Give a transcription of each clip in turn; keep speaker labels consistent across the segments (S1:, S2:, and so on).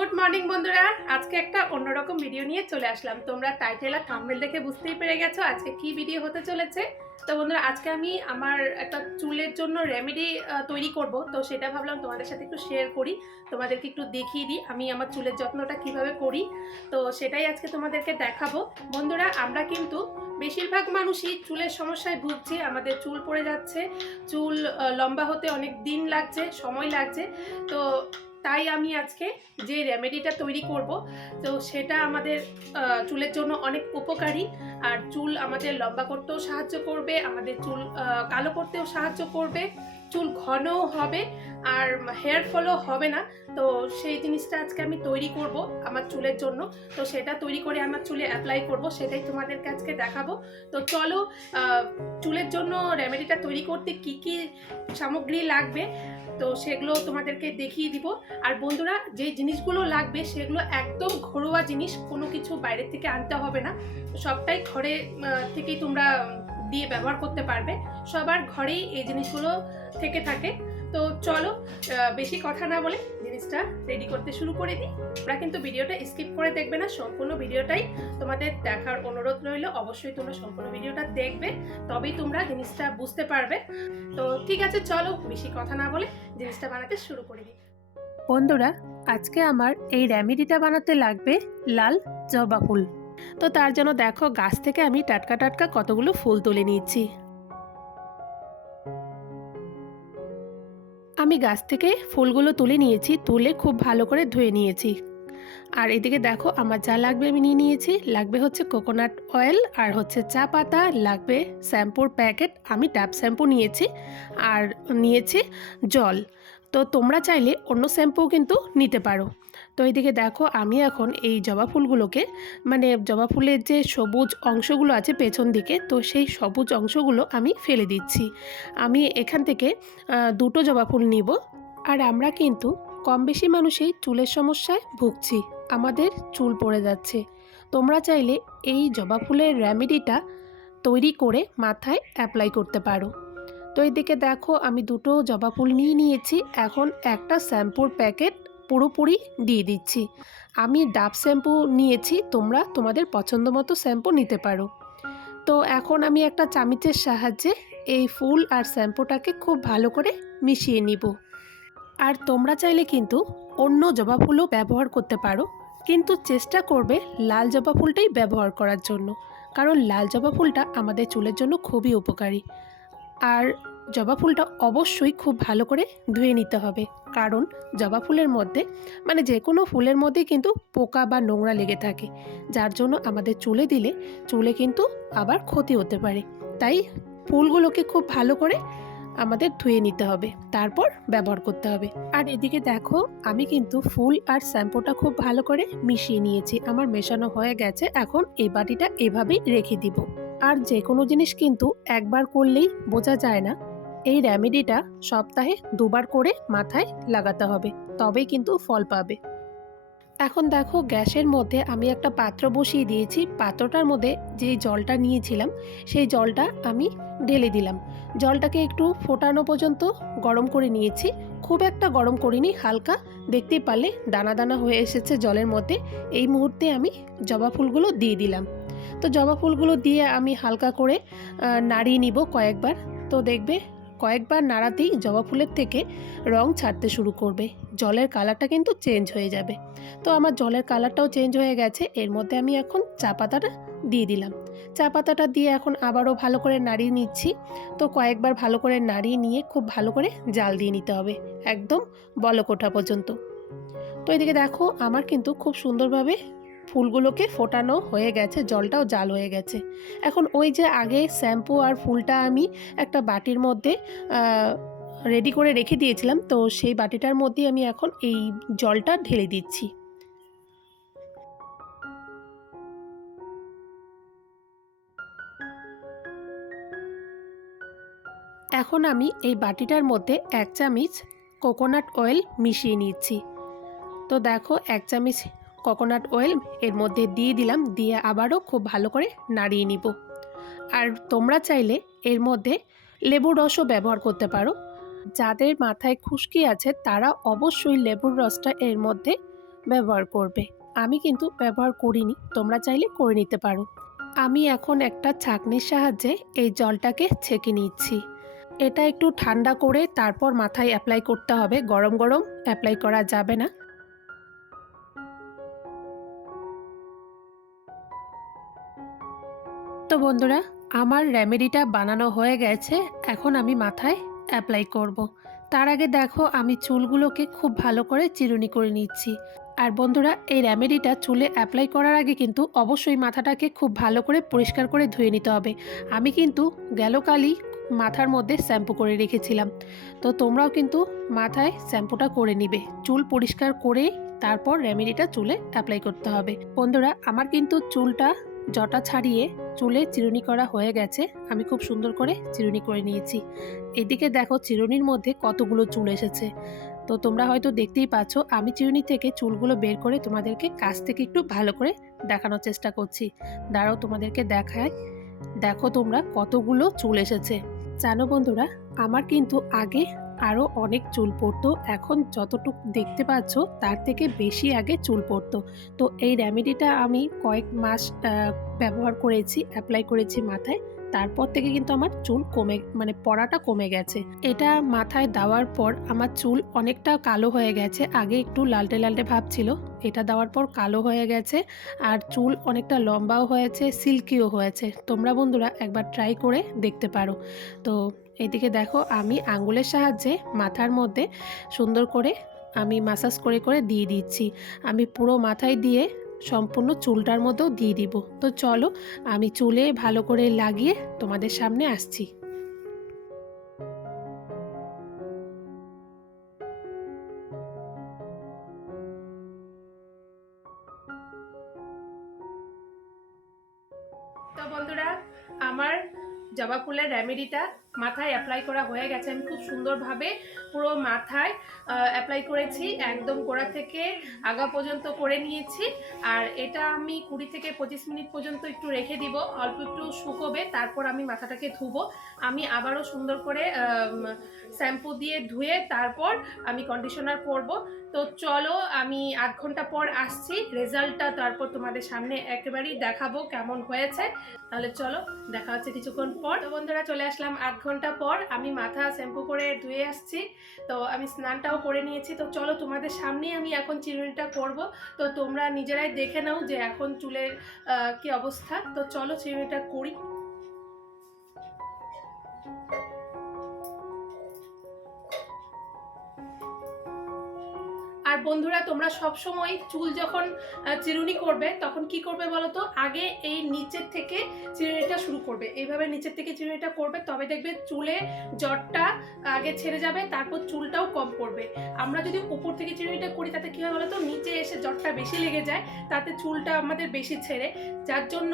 S1: Good morning বন্ধুরা। আজকে একটা অন্যরকম ভিডিও নিয়ে চলে আসলাম। তোমরা টাইটেল আর থাম্বনেল দেখে বুঝতেই পেরে গেছো আজকে কি ভিডিও হতে চলেছে। তো বন্ধুরা, আজকে আমি আমার একটা চুলের জন্য রেমেডি তৈরি করব। তো সেটা ভাবলাম তোমাদের সাথে একটু শেয়ার করি। তোমাদেরকে একটু দেখিয়ে দিই আমি আমার চুলের যত্নটা কীভাবে করি। তো সেটাই আজকে তোমাদেরকে দেখাবো। বন্ধুরা, আমরা কিন্তু বেশিরভাগ মানুষই চুলের সমস্যায় ভুগছি। আমাদের চুল পড়ে যাচ্ছে। চুল লম্বা হতে অনেক দিন লাগছে, সময় লাগছে। তো তাই আমি আজকে যে রেমেডিটা তৈরি করব তো সেটা আমাদের চুলের জন্য অনেক উপকারী। আর চুল আমাদের লম্বা করতেও সাহায্য করবে, আমাদের চুল কালো করতেও সাহায্য করবে, চুল ঘনও হবে আর হেয়ার ফলও হবে না। তো সেই জিনিসটা আজকে আমি তৈরি করব আমার চুলের জন্য। তো সেটা তৈরি করে আমার চুলে অ্যাপ্লাই করব, সেটাই তোমাদেরকে আজকে দেখাবো। তো চলো চুলের জন্য রেমেডিটা তৈরি করতে কি কি সামগ্রী লাগবে, তো সেগুলো তোমাদেরকে দেখিয়ে দিব। আর বন্ধুরা, যে জিনিসগুলো লাগবে, সেগুলো একদম ঘরোয়া জিনিস, কোনো কিছু বাইরের থেকে আনতে হবে না। সবটাই ঘরে থেকেই তোমরা দিয়ে ব্যবহার করতে পারবে। সবার ঘরেই এই জিনিসগুলো থেকে থাকে। তো চলো বেশি কথা না বলে জিনিসটা রেডি করতে শুরু করে দিই। তোমরা কিন্তু ভিডিওটা স্কিপ করে দেখবে না, সম্পূর্ণ ভিডিওটাই তোমাদের দেখার অনুরোধ রইল। অবশ্যই তোমরা সম্পূর্ণ ভিডিওটা দেখবে, তবেই তোমরা জিনিসটা বুঝতে পারবে। তো ঠিক আছে, চলো বেশি কথা না বলে জিনিসটা বানাতে শুরু করে দিই। বন্ধুরা, আজকে আমার এই রেমেডিটা বানাতে লাগবে লাল জবা ফুল। তো তার জন্য দেখো গাছ থেকে আমি টাটকা টাটকা কতগুলো ফুল তুলে নিয়েছি। আমি গাছ থেকে ফুলগুলো তুলে নিয়েছি, তুলে খুব ভালো করে ধুয়ে নিয়েছি। আর এদিকে দেখো আমার যা লাগবে আমি নিয়ে নিয়েছি, লাগবে হচ্ছে কোকোনাট অয়েল আর হচ্ছে চা পাতা, লাগবে শ্যাম্পুর প্যাকেট আমি ট্যাপ শ্যাম্পু নিয়েছি, আর নিয়েছি জল। তো তোমরা চাইলে অন্য শ্যাম্পুও কিন্তু নিতে পারো। তো এইদিকে দেখো, আমি এখন এই জবা ফুলগুলোকে মানে জবা ফুলের যে সবুজ অংশগুলো আছে পেছন দিকে, তো সেই সবুজ অংশগুলো আমি ফেলে দিচ্ছি। আমি এখান থেকে দুটো জবা ফুল নিব। আর আমরা কিন্তু কম বেশি মানুষই চুলের সমস্যায় ভুগছি। আমাদের চুল পড়ে যাচ্ছে। তোমরা চাইলে এই জবা ফুলের রেমেডিটা তৈরি করে মাথায় অ্যাপ্লাই করতে পারো। তো এইদিকে দেখো, আমি দুটো জবা ফুল নিয়ে নিয়েছি। এখন একটা শ্যাম্পুর প্যাকেট পুরোপুরি দিয়ে দিচ্ছি। আমি ডাব শ্যাম্পু নিয়েছি, তোমরা তোমাদের পছন্দ মতো শ্যাম্পু নিতে পারো। তো এখন আমি একটা চামিচের সাহায্যে এই ফুল আর শ্যাম্পুটাকে খুব ভালো করে মিশিয়ে নিব। আর তোমরা চাইলে কিন্তু অন্য জবা ফুলও ব্যবহার করতে পারো, কিন্তু চেষ্টা করবে লাল জবা ফুলটাই ব্যবহার করার জন্য। কারণ লাল জবা ফুলটা আমাদের চুলের জন্য খুবই উপকারী। আর জবা ফুলটা অবশ্যই খুব ভালো করে ধুয়ে নিতে হবে। কারণ জবা ফুলের মধ্যে মানে যে কোনো ফুলের মধ্যে কিন্তু পোকা বা নোংরা লেগে থাকে। যার জন্য আমাদের চুলে দিলে, চুলে কিন্তু আবার ক্ষতি হতে পারে। তাই ফুলগুলোকে খুব ভালো করে আমাদের ধুয়ে নিতে হবে। তারপর ব্যবহার করতে হবে। আর এদিকে দেখো, আমি কিন্তু ফুল আর শ্যাম্পুটা খুব ভালো করে মিশিয়ে নিয়েছি। আমার মেশানো হয়ে গেছে। এখন এই বাটিটা এভাবেই রেখে দিব। আর যে কোনো জিনিস কিন্তু একবার করলেই বোঝা যায় না এই রেমেডিটা সপ্তাহে দুবার করে মাথায় লাগাতে হবে, তবেই কিন্তু ফল পাবে। এখন দেখো গ্যাসের মধ্যে আমি একটা পাত্র বসিয়ে দিয়েছি, পাত্রটার মধ্যে যে জলটা নিয়েছিলাম, সেই জলটা আমি ঢেলে দিলাম। জলটাকে একটু ফোটানো পর্যন্ত গরম করে নিয়েছি, খুব একটা গরম করিনি, হালকা, দেখতেই পারলে দানা দানা হয়ে এসেছে জলের মধ্যে, এই মুহূর্তে আমি জবা ফুলগুলো দিয়ে দিলাম। তো জবা ফুলগুলো দিয়ে আমি হালকা করে নাড়িয়ে নিব কয়েকবার, তো দেখবে কয়েকবার নাড়াতেই জবা ফুলের থেকে রং ছাড়তে শুরু করবে। জলের কালারটা কিন্তু চেঞ্জ হয়ে যাবে। তো আমার জলের কালারটাও চেঞ্জ হয়ে গেছে। এর মধ্যে আমি এখন চা পাতাটা দিয়ে দিলাম। চা পাতাটা দিয়ে এখন আবারও ভালো করে নাড়িয়ে নিচ্ছি। তো কয়েকবার ভালো করে নাড়িয়ে নিয়ে খুব ভালো করে জাল দিয়ে নিতে হবে। একদম বলকোঠা পর্যন্ত। তো এদিকে দেখো, আমার কিন্তু খুব সুন্দরভাবে ফুলগুলোকে ফোটানো হয়ে গেছে, জলটাও জাল হয়ে গেছে। এখন ওই যে আগে শ্যাম্পু আর ফুলটা আমি একটা বাটির মধ্যে রেডি করে রেখে দিয়েছিলাম, তো সেই বাটিটার মধ্যে আমি এখন এই জলটা ঢেলে দিচ্ছি। এখন আমি এই বাটিটার মধ্যে এক চামচ কোকোনাট অয়েল মিশিয়ে নিচ্ছি। তো দেখো, এক চামচ কোকোনাট অয়েল এর মধ্যে দিয়ে দিলাম, দিয়ে আবারও খুব ভালো করে নাড়িয়ে নিব। আর তোমরা চাইলে এর মধ্যে লেবুর রসও ব্যবহার করতে পারো। যাদের মাথায় খুশকি আছে, তারা অবশ্যই লেবুর রসটা এর মধ্যে ব্যবহার করবে। আমি কিন্তু ব্যবহার করিনি, তোমরা চাইলে করে নিতে পারো। আমি এখন একটা ছাঁকনির সাহায্যে এই জলটাকে ছেঁকে নিচ্ছি। এটা একটু ঠান্ডা করে তারপর মাথায় অ্যাপ্লাই করতে হবে। গরম গরম অ্যাপ্লাই করা যাবে না। তো বন্ধুরা, আমার রেমেডিটা বানানো হয়ে গেছে, এখন আমি মাথায় অ্যাপ্লাই করব। তার আগে দেখো, আমি চুলগুলোকে খুব ভালো করে চিরুনি করে নিচ্ছি। আর বন্ধুরা, এই রেমেডিটা চুলে অ্যাপ্লাই করার আগে কিন্তু অবশ্যই মাথাটাকে খুব ভালো করে পরিষ্কার করে ধুয়ে নিতে হবে। আমি কিন্তু গেলকালই মাথার মধ্যে শ্যাম্পু করে রেখেছিলাম। তো তোমরাও কিন্তু মাথায় শ্যাম্পুটা করে নিবে। চুল পরিষ্কার করে তারপর রেমেডিটা চুলে অ্যাপ্লাই করতে হবে। বন্ধুরা, আমার কিন্তু চুলটা জটা ছাড়িয়ে চুলে চিরুনি করা হয়ে গেছে। আমি খুব সুন্দর করে চিরুনি করে নিয়েছি। এদিকে দেখো চিরুনির মধ্যে কতগুলো চুল এসেছে। তো তোমরা হয়তো দেখতেই পাচ্ছ, আমি চিরুনি থেকে চুলগুলো বের করে তোমাদেরকে কাছ থেকে একটু ভালো করে দেখানোর চেষ্টা করছি। দাঁড়াও তোমাদেরকে দেখায় দেখো তোমরা কতগুলো চুল এসেছে। জানো বন্ধুরা, আমার কিন্তু আগে আরও অনেক চুল পড়তো। এখন যতটুকু দেখতে পাচ্ছ, তার থেকে বেশি আগে চুল পড়তো। তো এই রেমেডিটা আমি কয়েক মাস ব্যবহার করেছি অ্যাপ্লাই করেছি মাথায়। তারপর থেকে কিন্তু আমার চুল কমে মানে পড়াটা কমে গেছে। এটা মাথায় দেওয়ার পর আমার চুল অনেকটা কালো হয়ে গেছে। আগে একটু লালটে লালটে ভাব ছিল, এটা দেওয়ার পর কালো হয়ে গেছে আর চুল অনেকটা লম্বাও হয়েছে, সিল্কিও হয়েছে। তোমরা বন্ধুরা একবার ট্রাই করে দেখতে পারো। তো এদিকে দেখো, আমি আঙ্গুলের সাহায্যে মাথার মধ্যে সুন্দর করে আমি মাসাজ করে করে দিয়ে দিচ্ছি। আমি পুরো মাথায় দিয়ে সম্পূর্ণ চুলটার মধ্যেও দিয়ে দিব। তো চলো, আমি চুলে ভালো করে লাগিয়ে তোমাদের সামনে আসছি। তো বন্ধুরা, আমার জবা ফুলের রেমেডিটা মাথায় অ্যাপ্লাই করা হয়ে গেছে। আমি খুব সুন্দরভাবে পুরো মাথায় অ্যাপ্লাই করেছি, একদম গোড়া থেকে আগা পর্যন্ত করে নিয়েছি। আর এটা আমি কুড়ি থেকে পঁচিশ মিনিট পর্যন্ত একটু রেখে দিব, অল্প একটু শুকোবে, তারপর আমি মাথাটাকে ধুবো। আমি আবারও সুন্দর করে শ্যাম্পু দিয়ে ধুয়ে তারপর আমি কন্ডিশনার করব। তো চলো, আমি আধ ঘণ্টা পর আসছি, রেজাল্টটা তারপর তোমাদের সামনে একেবারেই দেখাবো কেমন হয়েছে। তাহলে চলো, দেখা হচ্ছে কিছুক্ষণ পর। তো বন্ধুরা চলে আসলাম আধ ঘণ্টা পর। আমি মাথা শ্যাম্পু করে ধুয়ে আসছি। তো আমি স্নানটাও করে নিয়েছি। তো চলো তোমাদের সামনেই আমি এখন চিরুনিটা করব। তো তোমরা নিজেরাই দেখে নাও যে এখন চুলের কি অবস্থা। তো চলো চিরুনিটা করি। বন্ধুরা, তোমরা সব সময় চুল যখন চিরুনি করবে, তখন কি করবে বলো তো? আগে এই নিচের থেকে চিরুনিটা শুরু করবে। এইভাবে নিচের থেকে চিরুনিটা করবে, তবে দেখবে চুলে জটটা আগে ছেড়ে যাবে, তারপর চুলটাও কম পড়বে। আমরা যদি উপর থেকে চিরুনিটা করি, তাতে কী হয় বলো তো? নিচে এসে জটটা বেশি লেগে যায়, তাতে চুলটা আমাদের বেশি ছেড়ে। যার জন্য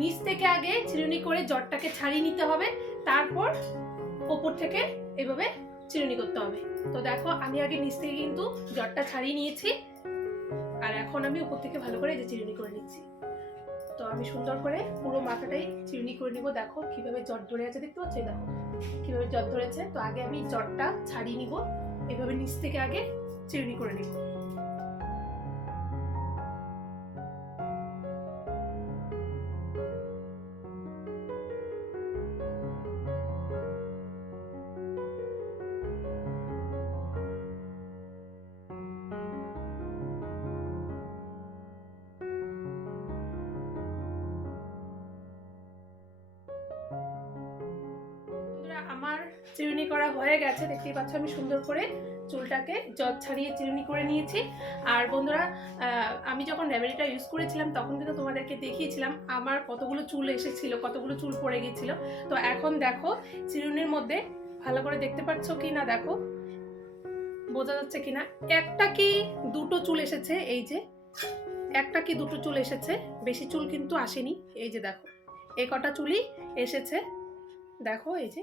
S1: নিচ থেকে আগে চিরুনি করে জটটাকে ছাড়িয়ে নিতে হবে, তারপর ওপর থেকে এভাবে চিরুনি করতে হবে। তো দেখো, আমি আগে নিচ থেকে কিন্তু জ্বরটা ছাড়িয়ে নিয়েছি, আর এখন আমি উপর থেকে ভালো করে যে চিরুনি করে নিচ্ছি। তো আমি সুন্দর করে পুরো মাথাটাই চিরুনি করে নিব। দেখো কীভাবে জ্বর ধরে আছে, দেখতে পাচ্ছি? দেখো কীভাবে জট ধরেছে তো আগে আমি জ্বরটা ছাড়িয়ে নিব। এভাবে নিচ থেকে আগে চিরুনি করে নিব। চিরুনি করা হয়ে গেছে, দেখতেই পাচ্ছ আমি সুন্দর করে চুলটাকে জল ছাড়িয়ে চিরুনি করে নিয়েছি। আর বন্ধুরা আমি যখন রেমেডিটা ইউজ করেছিলাম, তখন কিন্তু তোমাদেরকে দেখিয়েছিলাম, আমার কতগুলো চুল এসেছিল, কতগুলো চুল পড়ে গিয়েছিল তো এখন দেখো, চিরুনির মধ্যে ভালো করে দেখতে পাচ্ছ কি না দেখো? বোঝা যাচ্ছে কিনা একটা কি দুটো চুল এসেছে, এই যে, একটা কি দুটো চুল এসেছে, বেশি চুল কিন্তু আসেনি, এই যে দেখো এই কটা চুলই এসেছে, দেখো, এই যে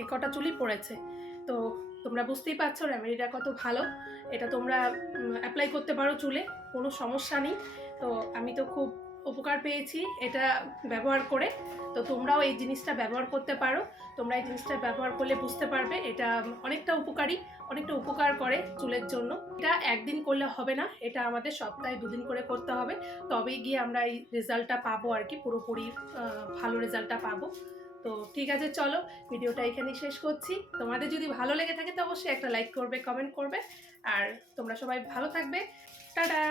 S1: এ কটা চুলই পড়েছে। তো তোমরা বুঝতেই পারছ রেমেডিটা কত ভালো। এটা তোমরা অ্যাপ্লাই করতে পারো চুলে, কোনো সমস্যা নেই। তো আমি তো খুব উপকার পেয়েছি এটা ব্যবহার করে। তো তোমরাও এই জিনিসটা ব্যবহার করতে পারো। তোমরা এই জিনিসটা ব্যবহার করলে বুঝতে পারবে এটা অনেকটা উপকারী, অনেকটা উপকার করে চুলের জন্য। এটা একদিন করলে হবে না, এটা আমাদের সপ্তাহে দুদিন করে করতে হবে। তবেই গিয়ে আমরা এই রেজাল্টটা পাবো আর কি, পুরোপুরি ভালো রেজাল্টটা পাবো। তো ঠিক আছে, চলো ভিডিওটা এখানেই শেষ করছি। তোমাদের যদি ভালো লেগে থাকে তো অবশ্যই একটা লাইক করবে কমেন্ট করবে। আর তোমরা সবাই ভালো থাকবে। টাটা!